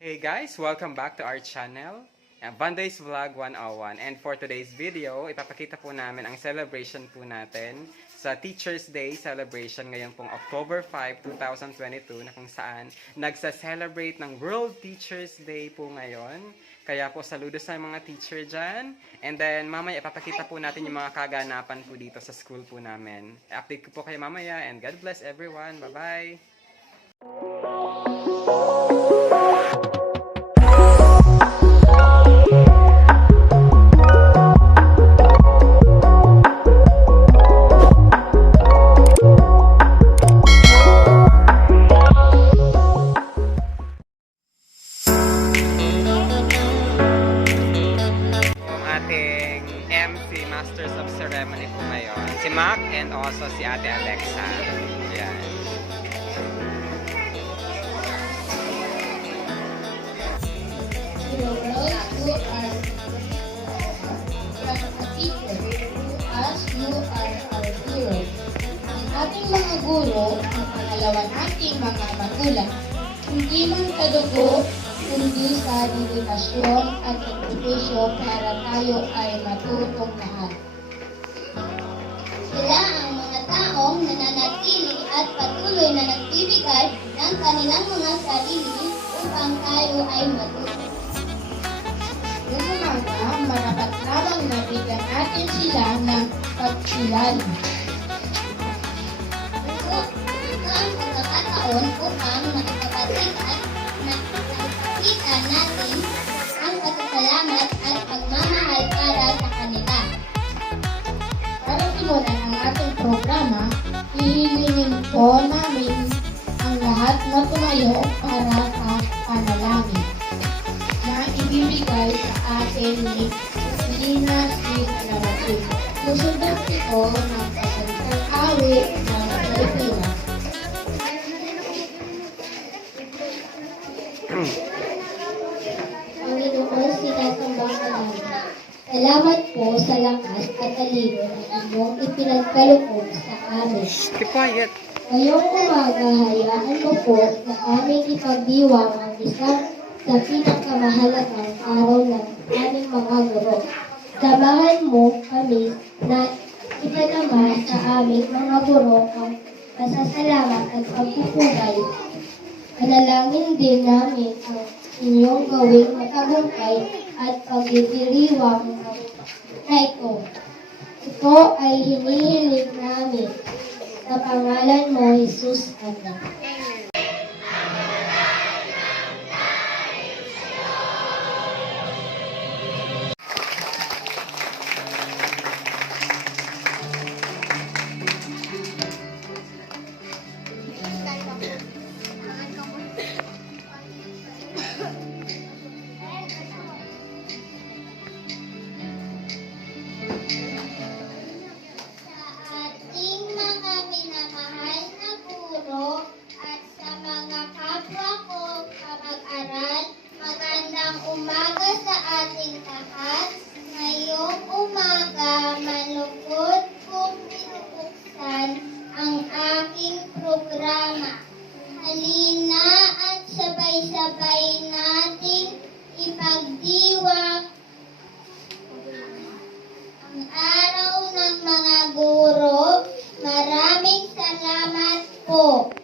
Hey guys, welcome back to our channel, Vandoys Vlog 101. And for today's video, ipapakita po namin ang celebration po natin sa Teacher's Day celebration ngayon pong October 5, 2022 na kung saan nagsa-celebrate ng World Teacher's Day po ngayon. Kaya po saludo sa mga teacher dyan. And then mamaya ipapakita po natin yung mga kaganapan po dito sa school po namin. Update ko po kayo mamaya and God bless everyone. Bye-bye! MC Masters of Ceremony po ngayon. Si Mac and also si Ate Alexa. Yan. Ang ating mga guro, ang pangalawa nating mga magulang, hindi man kadugo, kundi sa dedikasyon at sakripisyo para tayo ay matutong lahat. Sila ang mga taong nananatili at patuloy na nagbibigay ng kanilang mga sarili upang tayo ay matutong. Yung umaga, marapat lamang nabigyan natin sila ng pagkilala. Ito ang pagkakataon upang makipagkatikan kita natin ang pasasalamat at pagmamahal para sa kanila. Para simulan ang ating programa, hihilingin po namin ang lahat na tumayo para sa panalangin na ibibigay sa atin ni Lina si Salamat. Susunod ito ng pasalitang awit ng Pilipinas. Panginoon, sinasambang ka namin. Salamat po sa lakas at talino na inyong ipinagkaloob sa amin. Keep quiet. Ngayong umaga, hayaan mo po na aming ipagdiwang ang isang sa pinakamahalagang araw ng aming mga guro. Samahan mo kami na ipanama sa aming mga guro ang pasasalamat at pagpupugay. Panalangin din namin ang inyong gawing matagumpay at pagdidiriwang na ito. Ito ay hinihiling namin sa pangalan mo, Jesus. Amen. Umaga sa ating lahat. Ngayong umaga, malungkot kong binubuksan ang aking programa. Halina at sabay-sabay nating ipagdiwang ang araw ng mga guro. Maraming salamat po.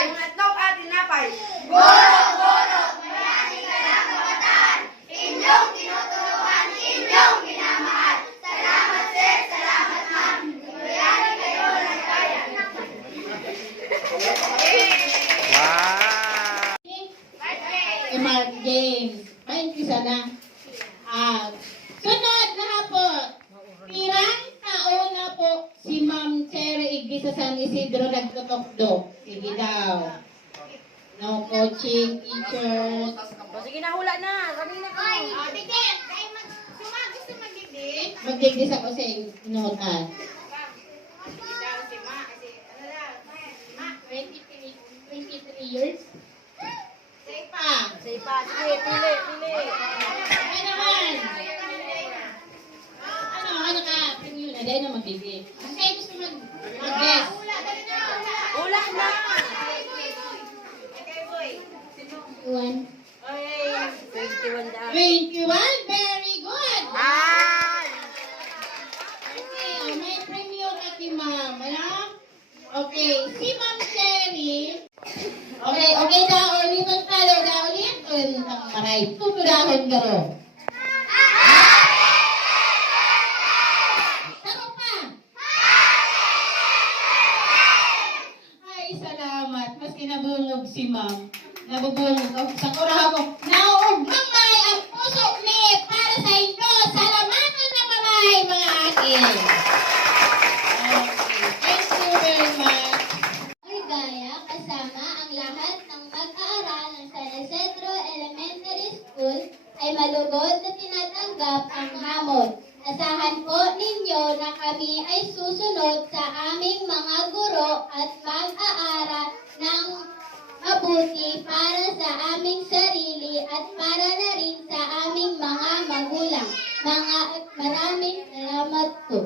Ang atlog at tinapay. Wow! Mark James. Thank you sana. Sunod na hapon. Pirang taon na po si Ma'am Cherry Iggy sa San Isidro nagtutokdo. Sige daw. No coaching, teachers. Sige na, hula na. Sabi na ko. Magdigdis ako sa inutan. 23 years. Say pa. Sige pa. Sige, pili. Ay naman. Ano ka? Pinyo na. Dahil na magdigdis. Kasi gusto mag-guess. Hula na. 1. 21 daw. 21. Very good. Ay! Okay, may premium at si Ma'am. Ano? Okay, si Ma'am Cherry. Okay daw. Ulit ang talo daw. Ulit. Ulit ang maray. Tutulahon ka ro. Taro pa. Ay, salamat. Maski nabungog si Ma'am. Nabubungog ako sa kurahan ko. Nauugmang may ang puso ni para sa inyo. Salamatan na mga akin. Okay, thank you very much. Orgaya kasama ang lahat ng mag-aaral ng San Isidro Elementary School ay malugod na tinatanggap ang hamon. Asahan po ninyo na kami ay susunod sa aming mga guro at mag-aaral ng mabuti para sa aming sarili at para na rin sa aming mga magulang. Maraming salamat po.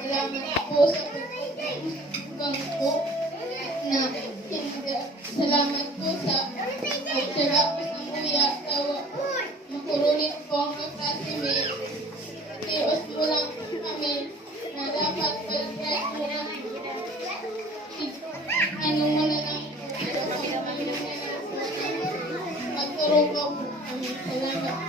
Salamat po sa pagkukulang po na salamat po sa pagsarap po sa muya tawa makurulit po ang kaklasimate. Tios mo lang kami na dapat pag-try mo lang ano mo na lang magturo po kami. Salamat po.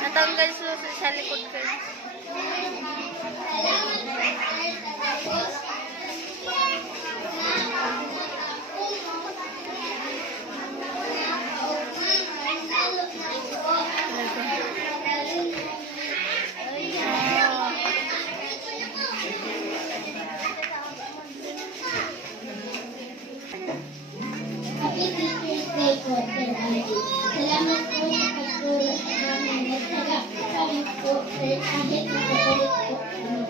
Natanggal sa likod ko. Happy Teacher's Day po, Sir Andy. Salamat po sa pagtulong sa amin. Nagsaga po kami po, Sir, kahit nakapalit po kami.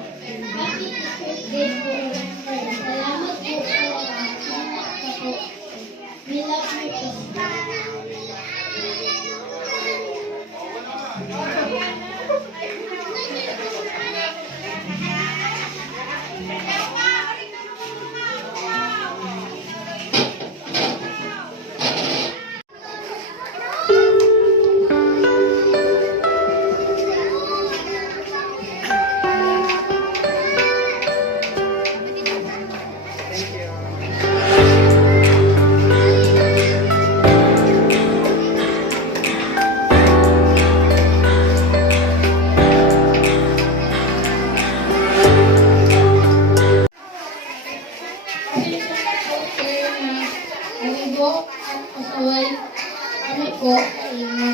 Happy Teacher's Day po, Sir. Salamat po sa lahat. Salamat ka po. We love you po. Thank you. Pasensya na po, sir, na aligo at pasaway kami po sa inyo.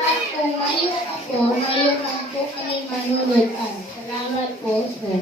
At kung mayo ako, mayo lang po kami manunod. Salamat po, sir.